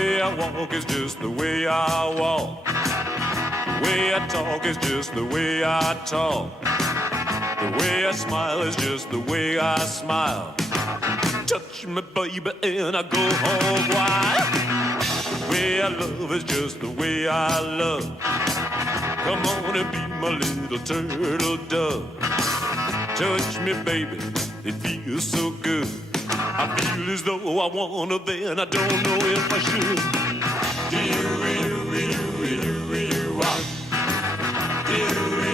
way I walk is just the way I walk. The way I talk is just the way I talk. The way I smile is just the way I smile. Touch me, baby, and I go home wild. The way I love is just the way I love. Come on and be my little turtle dove. Touch me, baby, it feels so good. I feel as though I wanna, then I don't know if I should. Do-you-rock. Do-you-rock. Do-you-rock.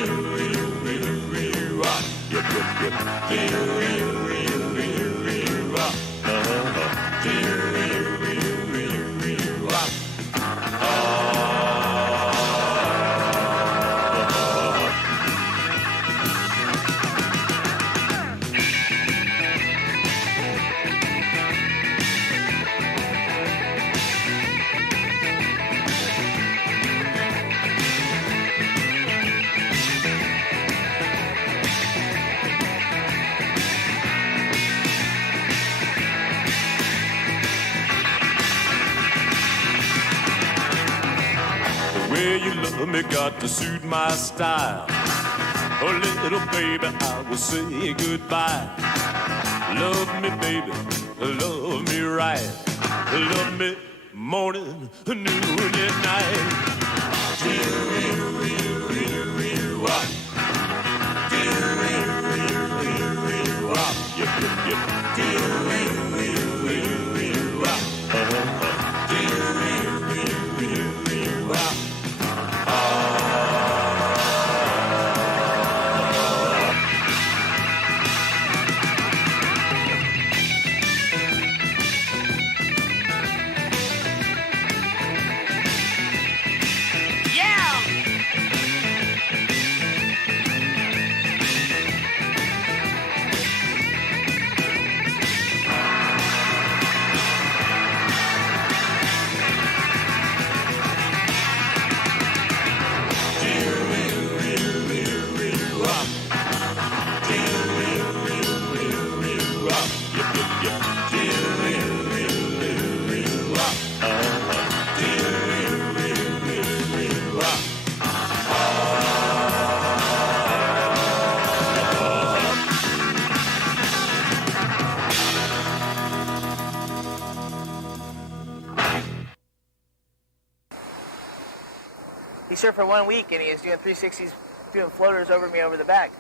Me got to suit my style. Oh, little baby, I will say goodbye. Love me, baby, love me right. Love me morning, noon, and night. Do-you-rock. Do-you-rock. Do-you-rock. He surfed for 1 week and he was doing 360s, doing floaters over me over the back.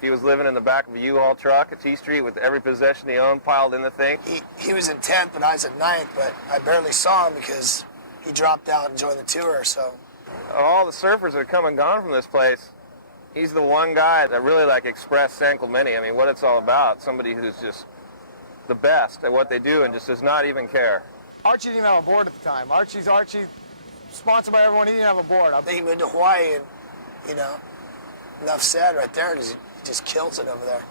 He was living in the back of a U-Haul truck at T Street with every possession he owned piled in the thing. He was in 10th, but I was in 9th, but I barely saw him because he dropped out and joined the tour, so. Of all the surfers that have come and gone from this place, he's the one guy that really expressed San Clemente. I mean, what it's all about. Somebody who's just the best at what they do and just does not even care. Archie didn't even have a board at the time. Archie, sponsored by everyone, he didn't have a board. I think he moved to Hawaii and, enough said right there. He just kills it over there.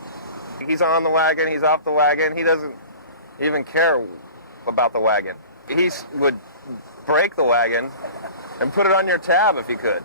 He's on the wagon, he's off the wagon. He doesn't even care about the wagon. He would break the wagon and put it on your tab if he could.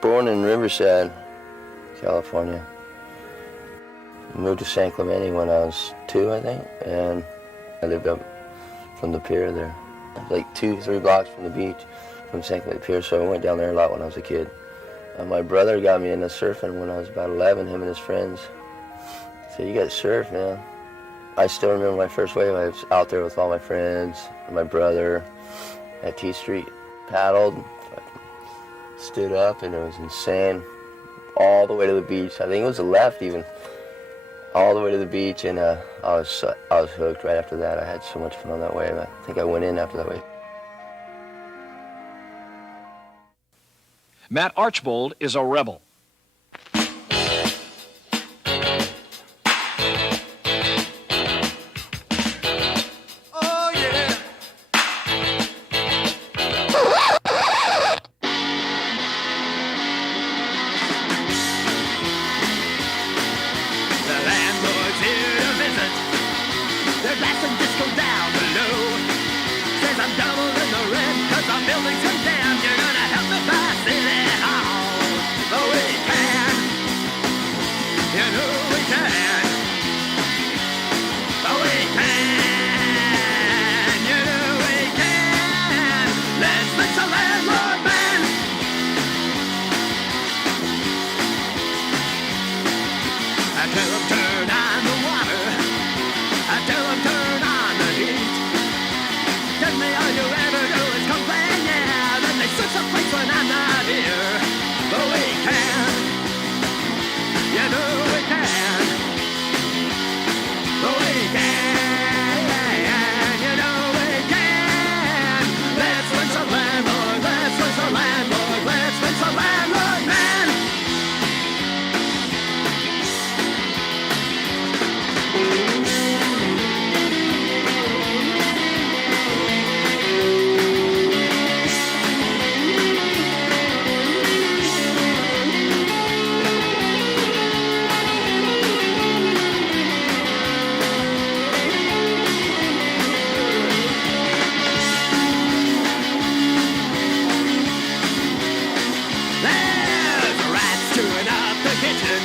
Born in Riverside, California. Moved to San Clemente when I was 2, I think, and I lived up from the pier there, like 2-3 blocks from the beach, from San Clemente Pier, so I went down there a lot when I was a kid. My brother got me into surfing when I was about 11, him and his friends. He said, "You got to surf, man." I still remember my first wave. I was out there with all my friends, and my brother at T Street, paddled, stood up, and it was insane. All the way to the beach. I think it was the left even. All the way to the beach, and I was hooked right after that. I had so much fun on that wave. I think I went in after that wave. Matt Archbold is a rebel. Oh, yeah. The landlord's here to visit. They're blasting disco down below. Says I'm doubling the rent 'cause our building's condemned. You're gonna help me buy City Hall. Oh, we can. You know we can. Oh, we can. You know we can. Let's fix a landlord man. I tell them turn on the water. I tell them turn on the heat. Tell me all you ever do is complain, yeah. Then they switch the place when I'm not here. But we can. You know we can. But we can. You know we can. Let's fix a landlord. Let's fix a landlord. Let's fix a landlord man. There's rats chewing up the kitchen,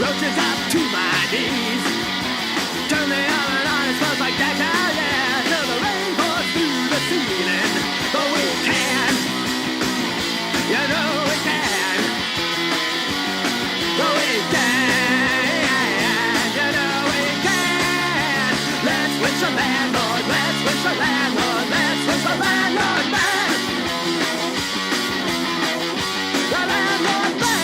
roaches up to my knees. Turn the oven on, it smells like that, yeah, till the rain pours through the ceiling. But we can, you know we can. But we can, you know we can. Let's win some landlord, let's win some landlord, let's win some landlord man. The landlord man.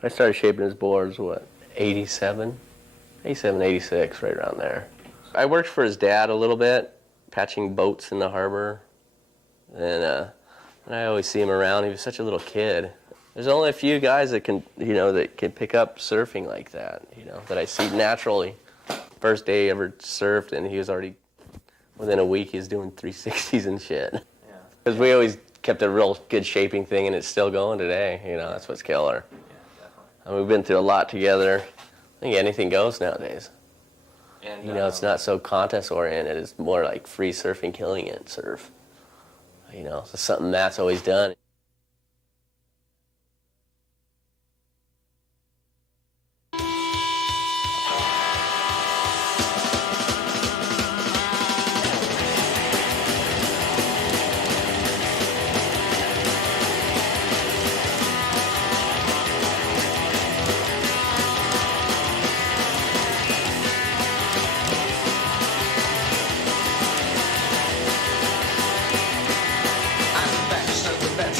I started shaping his boards, 87, 86, right around there. I worked for his dad a little bit, patching boats in the harbor, and I always see him around. He was such a little kid. There's only a few guys that can, that can pick up surfing like that, that I see naturally. First day he ever surfed, and he was already, within a week, he was doing 360s and shit. Because we always kept a real good shaping thing, and it's still going today. That's what's killer. And we've been through a lot together. I think anything goes nowadays. And, it's not so contest oriented. It's more like free surfing, killing it surf. It's something Matt's always done. I'm the best of the best.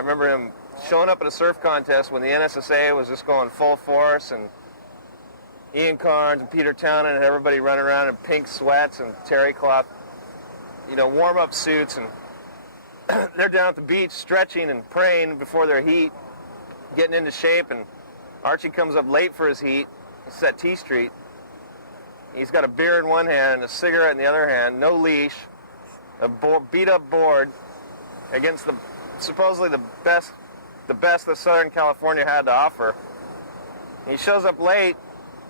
remember him showing up at a surf contest when the NSSA was just going full force, and Ian Carnes and Peter Townend and everybody running around in pink sweats and terry cloth, warm-up suits, and they're down at the beach stretching and praying before their heat, getting into shape, and Archie comes up late for his heat. It's at T Street. He's got a beer in one hand and a cigarette in the other hand, no leash, a beat-up board against supposedly the best that Southern California had to offer. And he shows up late,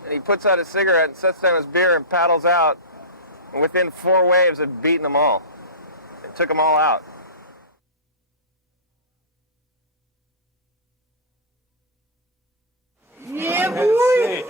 and he puts out his cigarette and sets down his beer and paddles out. And within 4 waves, had beaten them all. It took them all out. Yeah, boy.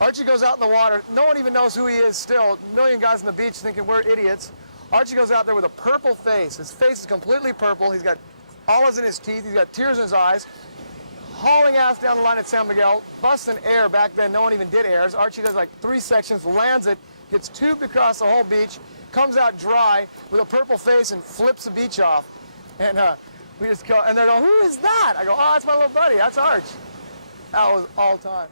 Archie goes out in the water. No one even knows who he is still. A million guys on the beach thinking we're idiots. Archie goes out there with a purple face. His face is completely purple. He's got olives in his teeth. He's got tears in his eyes. Hauling ass down the line at San Miguel, busting air. Back then, no one even did airs. Archie does like 3 sections, lands it, gets tubed across the whole beach, comes out dry with a purple face and flips the beach off. And we just go, and they go, "Who is that?" I go, "Oh, that's my little buddy. That's Arch." That was all time.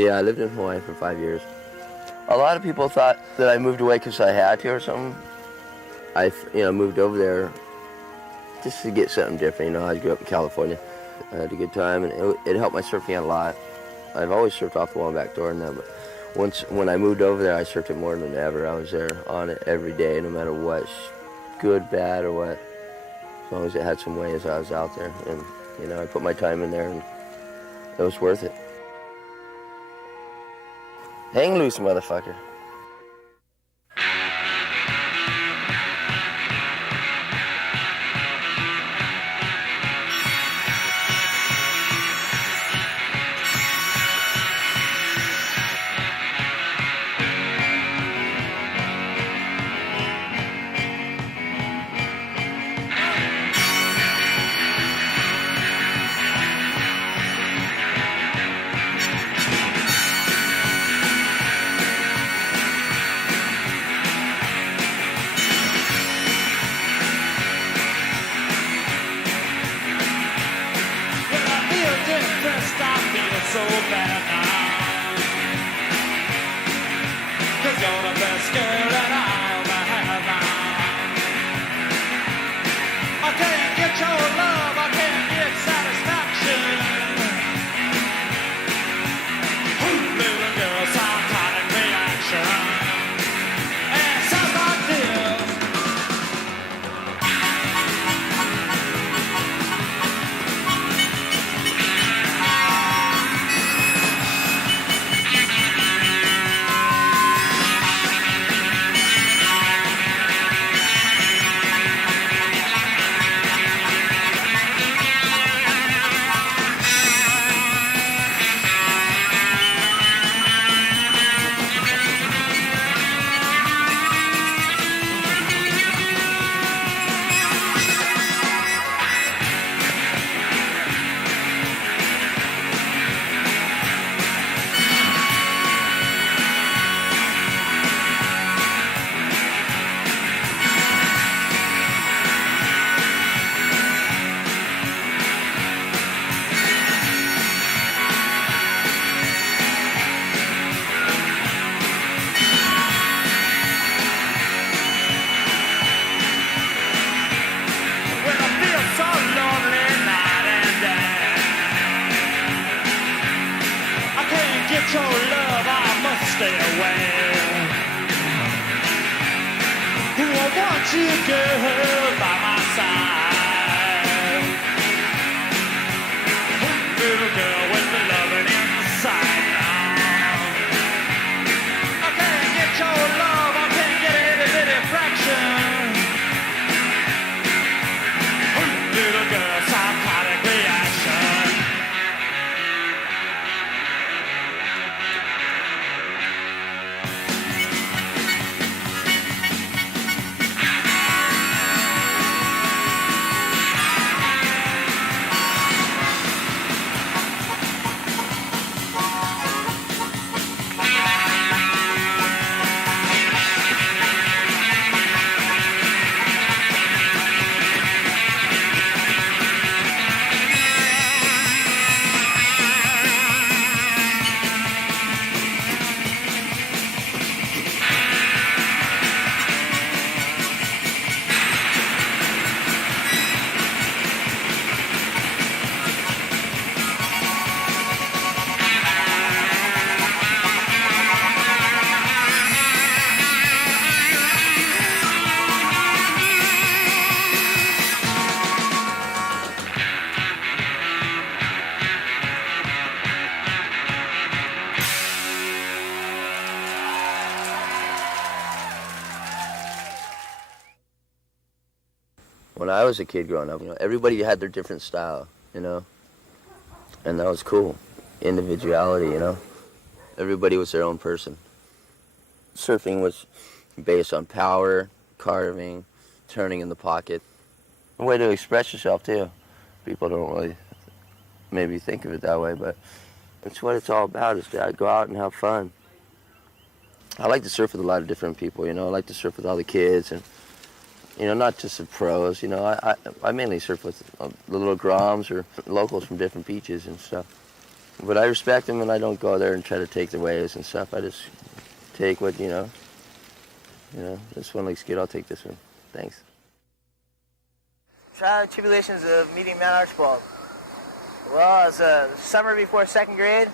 Yeah, I lived in Hawaii for 5 years. A lot of people thought that I moved away because I had to or something. I moved over there just to get something different. I grew up in California. I had a good time, and it helped my surfing out a lot. I've always surfed off the wall and back door and that, but when I moved over there, I surfed it more than ever. I was there on it every day, no matter what, good, bad, or what. As long as it had some waves, I was out there, and I put my time in there, and it was worth it. Hang loose, motherfucker. When I was a kid growing up, everybody had their different style, and that was cool. Individuality, Everybody was their own person. Surfing was based on power, carving, turning in the pocket. A way to express yourself, too. People don't really maybe think of it that way, but that's what it's all about, is to go out and have fun. I like to surf with a lot of different people, I like to surf with all the kids, and not just the pros. I mainly surf with the little Groms or locals from different beaches and stuff. But I respect him, and I don't go there and try to take the waves and stuff. I just take what, you know, this one looks good, I'll take this one. Thanks. Trial and tribulations of meeting Matt Archibald. Well, it was summer before second grade,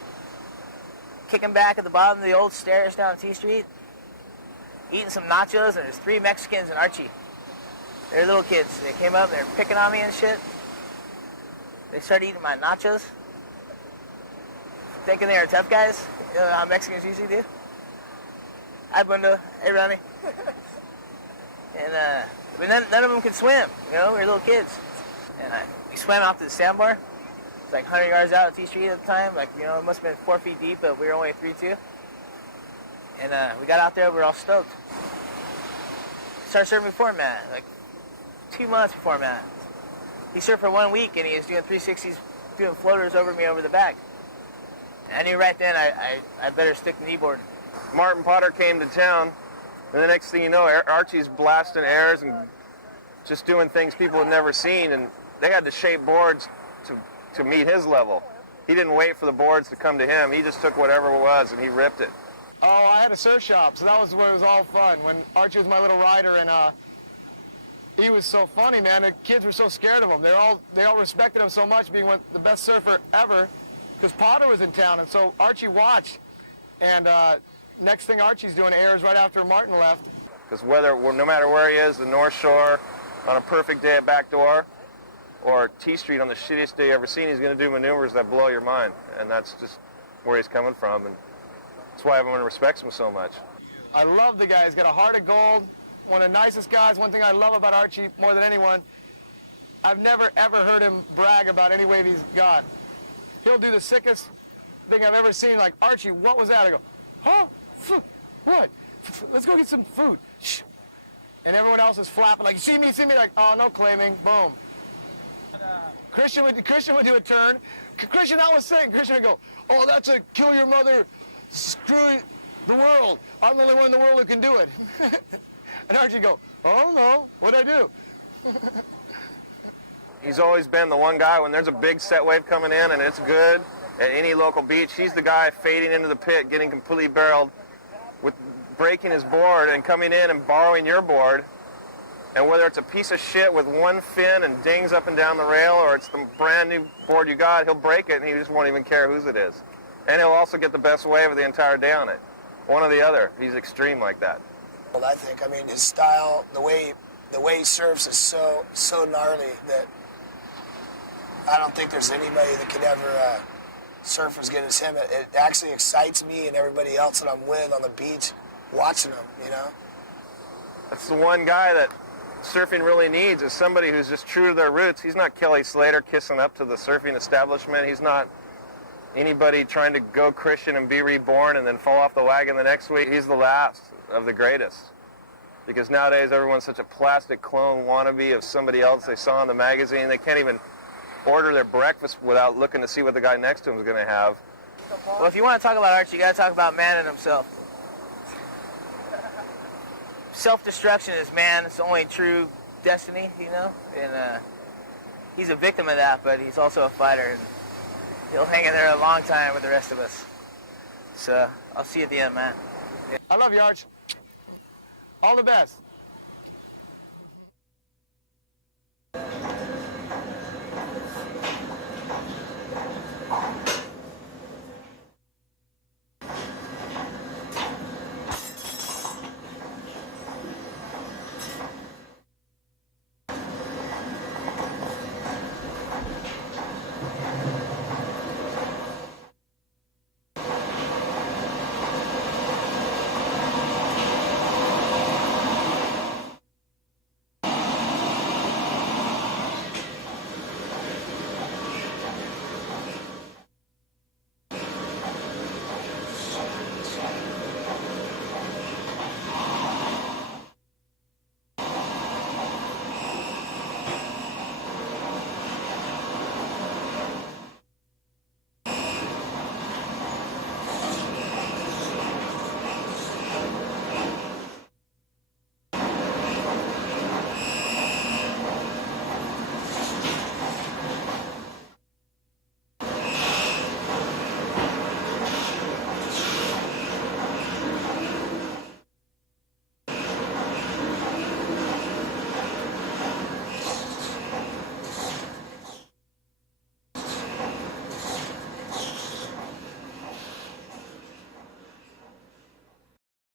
kicking back at the bottom of the old stairs down T Street, eating some nachos, and there's 3 Mexicans and Archie. They're little kids. They came up, they were picking on me and shit. They started eating my nachos, thinking they were tough guys. You know how Mexicans usually do. Hi, Bundo. Hey, Ronnie. And but none of them could swim. You know, we were little kids. And we swam out to the sandbar. It's like 100 yards out of T Street at the time. Like, you know, it must have been 4 feet deep, but we were only 3'2". And we got out there, we were all stoked. Started surfing before Matt, like 2 months before Matt. He surfed for 1 week and he was doing 360s, doing floaters over me over the back. And I knew right then I better stick to kneeboarding. Martin Potter came to town, and the next thing you know, Archie's blasting airs and just doing things people had never seen, and they had to shape boards to meet his level. He didn't wait for the boards to come to him. He just took whatever it was and he ripped it. Oh, I had a surf shop, so that was where it was all fun. When Archie was my little rider, and he was so funny, man. The kids were so scared of him. They all respected him so much, being the best surfer ever, because Potter was in town, and so Archie watched. And next thing Archie's doing airs right after Martin left. Because no matter where he is, the North Shore on a perfect day at Backdoor, or T Street on the shittiest day you've ever seen, he's going to do maneuvers that blow your mind, and that's just where he's coming from, and that's why everyone respects him so much. I love the guy. He's got a heart of gold, one of the nicest guys. One thing I love about Archie more than anyone, I've never ever heard him brag about any wave he's got. He'll do the sickest thing I've ever seen, like, Archie, what was that? I go, huh? What? Let's go get some food. Shh. And everyone else is flapping, like, you see me, like, oh, no claiming, boom. Christian would do a turn. Christian, that was saying, Christian would go, oh, that's a kill your mother, screw the world. I'm the only one in the world who can do it. And Archie would go, oh, no, what'd I do? He's always been the one guy when there's a big set wave coming in and it's good at any local beach, he's the guy fading into the pit, getting completely barreled, with breaking his board and coming in and borrowing your board. And whether it's a piece of shit with one fin and dings up and down the rail, or it's the brand new board you got, he'll break it and he just won't even care whose it is. And he'll also get the best wave of the entire day on it. One or the other. He's extreme like that. Well, I think, his style, the way he surfs is so gnarly that I don't think there's anybody that could ever surf as good as him. It actually excites me and everybody else that I'm with on the beach watching him, That's the one guy that surfing really needs, is somebody who's just true to their roots. He's not Kelly Slater kissing up to the surfing establishment. He's not anybody trying to go Christian and be reborn and then fall off the wagon the next week. He's the last of the greatest. Because nowadays everyone's such a plastic clone wannabe of somebody else they saw in the magazine. They can't even order their breakfast without looking to see what the guy next to him is going to have. Well, if you want to talk about Archie, you got to talk about man and himself. Self-destruction is man. It's the only true destiny, and he's a victim of that, but he's also a fighter, and he'll hang in there a long time with the rest of us. So I'll see you at the end, man. I love you, Arch. All the best.